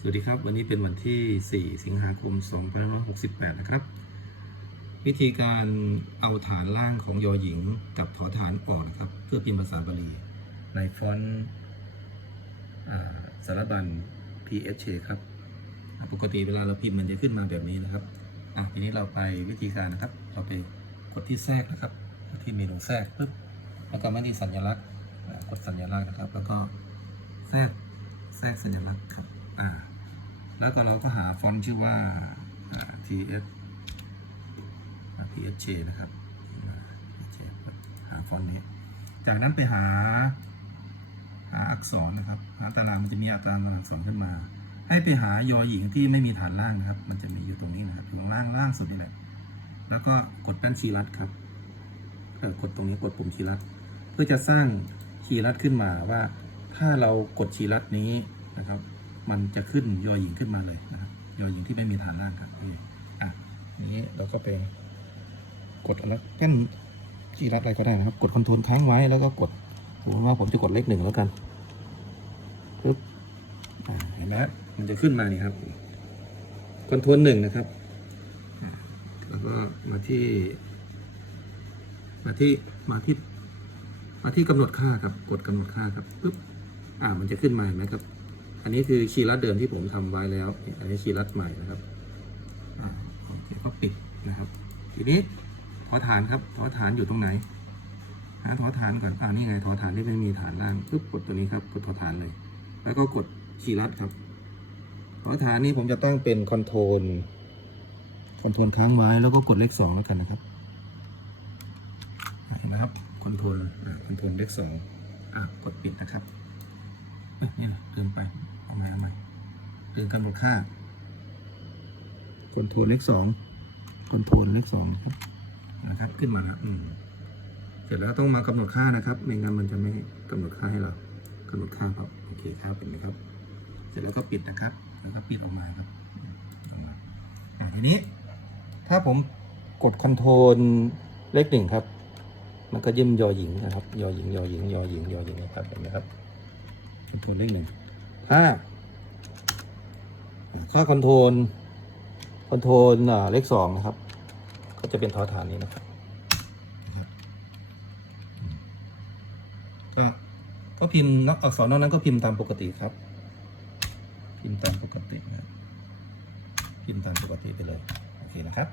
สวัสดีครับ วันนี้เป็นวันที่ 4 สิงหาคม 2568 นะครับ วิธีการเอาฐานล่างของยอหญิงกับถอฐานออกนะครับ เพื่อพิมพ์ภาษาบาลี ในฟอนต์สารบัญ PSH ครับ ปกติเวลาเราพิมพ์มันจะขึ้นมาแบบนี้นะครับอะทีนี้เราไปวิธีการนะครับ เราไปกดที่แทรกนะครับกดที่เมนูแทรกปุ๊บแล้วก็มาที่สัญลักษณ์กดสัญลักษณ์นะครับ แล้วก็แทรกแทรกสัญลักษณ์ครับ แล้วก็เราก็หาฟอนต์ชื่อว่า TS อ่า PSJ นะครับ หาฟอนต์นี้ จากนั้นไปหา หาอักษรนะครับ หาตารางมันจะมีอัตรางตัวอักษรขึ้นมา ให้ไปหายอหญิงที่ไม่มีฐานล่างนะครับ มันจะมีอยู่ตรงนี้นะครับอยู่ข้างล่างล่างสุดนี่แหละ แล้วก็กดแป้นชีรัดครับกดตรงนี้กดปุ่มชีรัดเพื่อจะสร้างคีรัดขึ้นมาว่า ถ้าเรากดคีรัดนี้นะครับ มันจะขึ้นยอหญิงขึ้นมาเลยนะครับยอหญิงที่ไม่มีฐานล่างครับโอเคอะนี้เราก็ไปกดแล้วแป้นคีย์รัดอะไรก็ได้นะครับ กดคอนโทรลค้างไว้แล้วก็กดผมว่าผมจะกดเลขหนึ่งแล้วกันปึ๊บอ่าเห็นไหมมันจะขึ้นมานี่ครับคอนโทรลหนึ่งนะครับแล้วก็มาที่ มาที่มาที่มาที่กำหนดค่าครับ กดกำหนดค่าครับปึ๊บอ่ามันจะขึ้นมาเห็นไหมครับ อันนี้คือคีย์ลัดเดิมที่ผมทำไว้แล้ว อันนี้คีย์ลัดใหม่นะครับอ่าโอเคก็ปิดนะครับ ทีนี้ถอฐานครับถอฐานอยู่ตรงไหน หาถอฐานก่อนอ่านี่ไงถอฐานที่ไม่มีฐานล่างปึ๊บกดตัวนี้ครับกดถอฐานเลย แล้วก็กดคีย์ลัดครับถอฐานนี้ผมจะตั้งเป็นคอนโทรลคอนโทรลค้างไว้แล้วก็กดเลขสองแล้วกันนะครับเห็นไหมครับคอนโทรลคอนโทรลเลขสองอะกดปิดนะครับเอ้ยนี่เลยเดินไป เอาใหม่เอาใหม่เดิน กำหนดค่า คอนโทรลเลขสองคอนโทรลเลขสองนะครับนะครับ ขึ้นมาแล้วเสร็จแล้วต้องมากำหนดค่านะครับไม่งั้นมันจะไม่กำหนดค่าให้เรากำหนดค่าครับโอเคครับเป็นไหมครับ เสร็จแล้วก็ปิดนะครับ แล้วก็ปิดออกมาครับออกมาทีนี้ ถ้าผมกดคอนโทรลเลขหนึ่งครับ มันก็ยิ้มยอหญิงนะครับ ยอหญิงยอหญิงยอหญิงยอหญิงนะครับเห็นไหมครับคอนโทรลเลขหนึ่งถ้า ค่าคอนโทรลคอนโทรลอ่าเลขสองนะครับ ก็จะเป็นทอฐานนี้นะครับนะครับก็ก็พิมพ์นอกอักษรนอกนั้นก็พิมพ์ตามปกติครับ พิมพ์ตามปกตินะครับพิมพ์ตามปกติไปเลย โอเคนะครับ